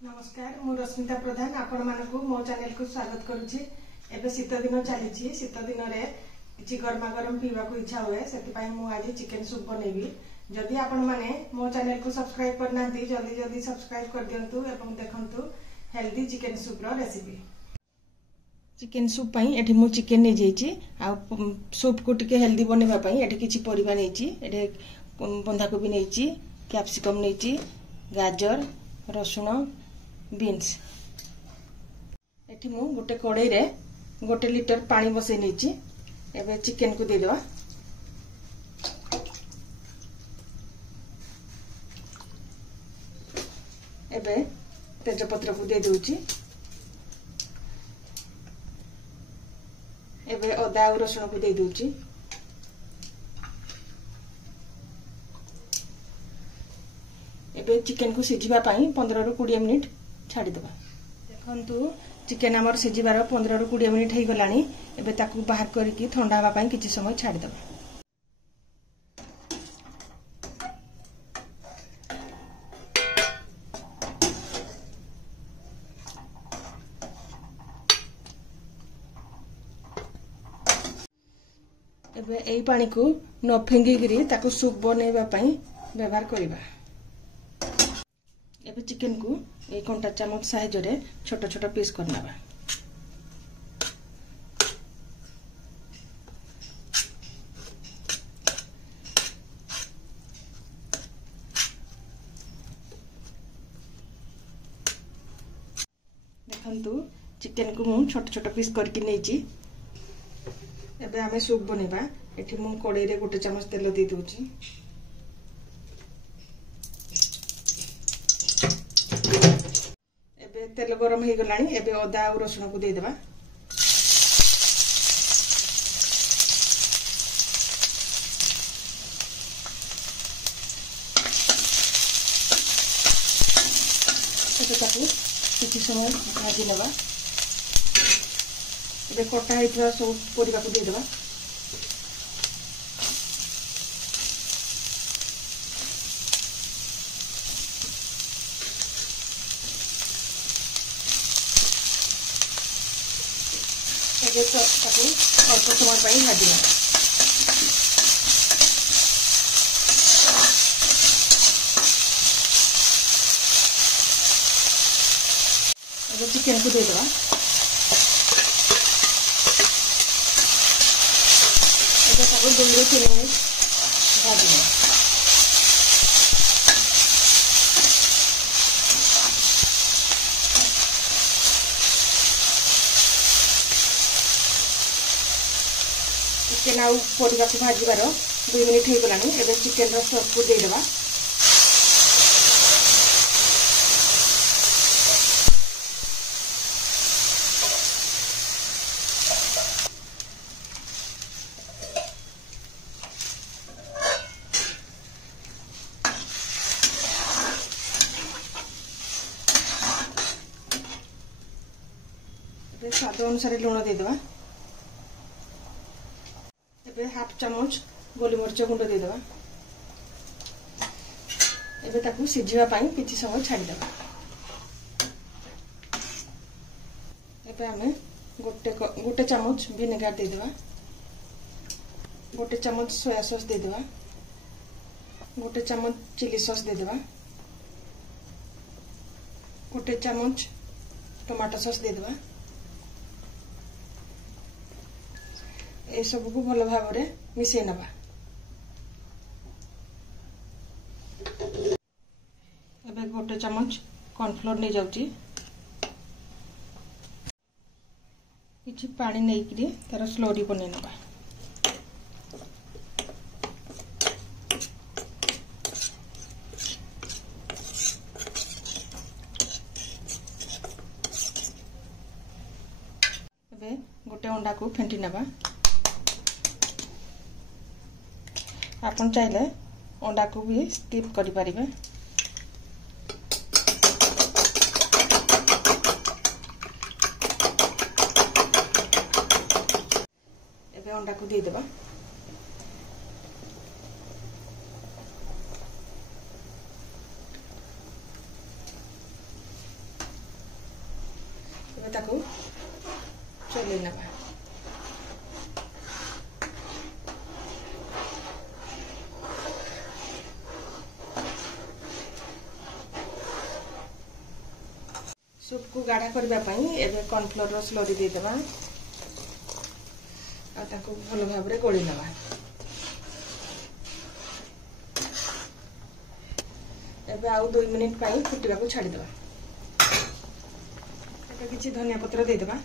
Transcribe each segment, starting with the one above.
नमस्कार मु रश्मिता प्रधान आपण मानकु मो चैनल को स्वागत करुछि। एबे शीत दिन चली शीत दिन रे किछि गरमा गरम पीवा को इच्छा हुए सेति पई मु आज चिकन सूप बनेबी। जदि आपण माने मो चैनल को सब्सक्राइब करनांती जल्दी जल्दी सब्सक्राइब कर दियंतु एवं देखंतु हेल्दी चिकन सूप रो रेसिपी। चिकन सूप पई एठी मु चिकन नै जेछि आ सूप को टिके हेल्दी बनेबा पई एठी किछि परिबा नैछि। एठी बंधा कोबी नैछि, कैप्सिकम नैछि, गाजर, रसुण, बीन्स। एठी मु गोटे कड़ाई रे 1 लीटर पानी बसै नैछि। एबे चिकन को दे देबा। एबे तेजपत्र को दे दोछि। एबे अदा और रसुण को दे दोछि। एबे चिकन को सिझिबा पई 15 रु 20 मिनिट छाड़ी दबा। देखंतु चिकन हमर सिझिबार 15 रु 20 मिनिट हे गलानी। एबे ताकू बाहर करके ठंडा हवा पई किछि समय छाड़ी दबा। एबे एई पानी को न फेंगी गिरी ताकू सूप बनेबा पई व्यवहार करिबा। एबे चिकन को एक कंटा चामच साइज रे छोट छोट पीस करनाबा। देखंतु चिकन को मु छोट छोट पीस करके नेछि। एबे हमें सूप बनेबा। एठी मु कड़ाई रे 1 चामच तेल दे दोछि। एबे तेल गरम हे गलानी। एबे अदा और रसुण को दे देबा। एबे ताकू किछि समय भाजी लेबा। एबे कटा हेतरा सब परिबा को दे देबा। एबे तो ताकू अल्प समय पई भाजिबा। एबे चिकन को दे देबा। एबे ताकू 2 से 3 मिनिट भाजिबा। चिकन आउ परिबा को भाजिबार 2 मिनिट हे गलानी। एबे चिकन रो सॉस को दे देबा। एबे स्वाद अनुसार लूण दे देबा। एबे हाफ चामच गोलमरिच गुंड दे देबा। एबे ताकू सिझिबा पई किछि समय छाडी देबा। एबे हमें गोटे चामच विनेगर दे देबा। गोटे चामच सोया सॉस दे देबा। गोटे चामच चिली सॉस दे देबा। गोटे चामच टमाटो सॉस दे देबा। ए सब को भल भाव रे मिसै नबा। एबे गोटे चामच कॉर्नफ्लोर नै जाउची। किछि पानी नै कि तार स्लोरी बनै नबा। एबे गोटे अंडा को फेंटी नबा। आपण चाहिले अंडा को भी स्किप करि परिबे। एबे अंडा को दे देबा। एबे ताको चले नबा। सूप को गाढ़ा करबा पई एबे कॉर्नफ्लोर रो स्लरी दे देबा आ ताको भलो भाबरे गोली नबा। एबे आउ 2 मिनिट पई फुटिबा को छाडी देबा। एबे किछि धनिया पत्र दे देबा।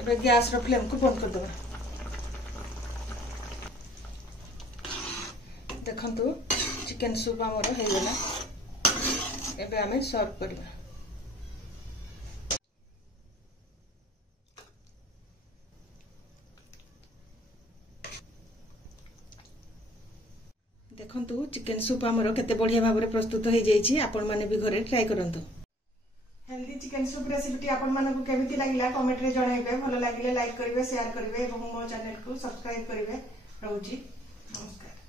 एबे गैस रो फ्लेम को बंद कर देबा। देखंतु चिकन सूप आमर हो गला। एबे आमे सर्व करबा। देखंतु चिकन सूप आमर केते बढ़िया भाबरे प्रस्तुत हो जाईछि। आपण माने भी घरे ट्राई करंतु। हेल्दी चिकन सूप रेसिपी आपण मानकु केमिति लागिला कमेंट रे जणाइबे। भलो लागिले लाइक करिवे, शेयर करिवे एवं मो चैनल को सब्सक्राइब करिवे। रहउछि नमस्कार।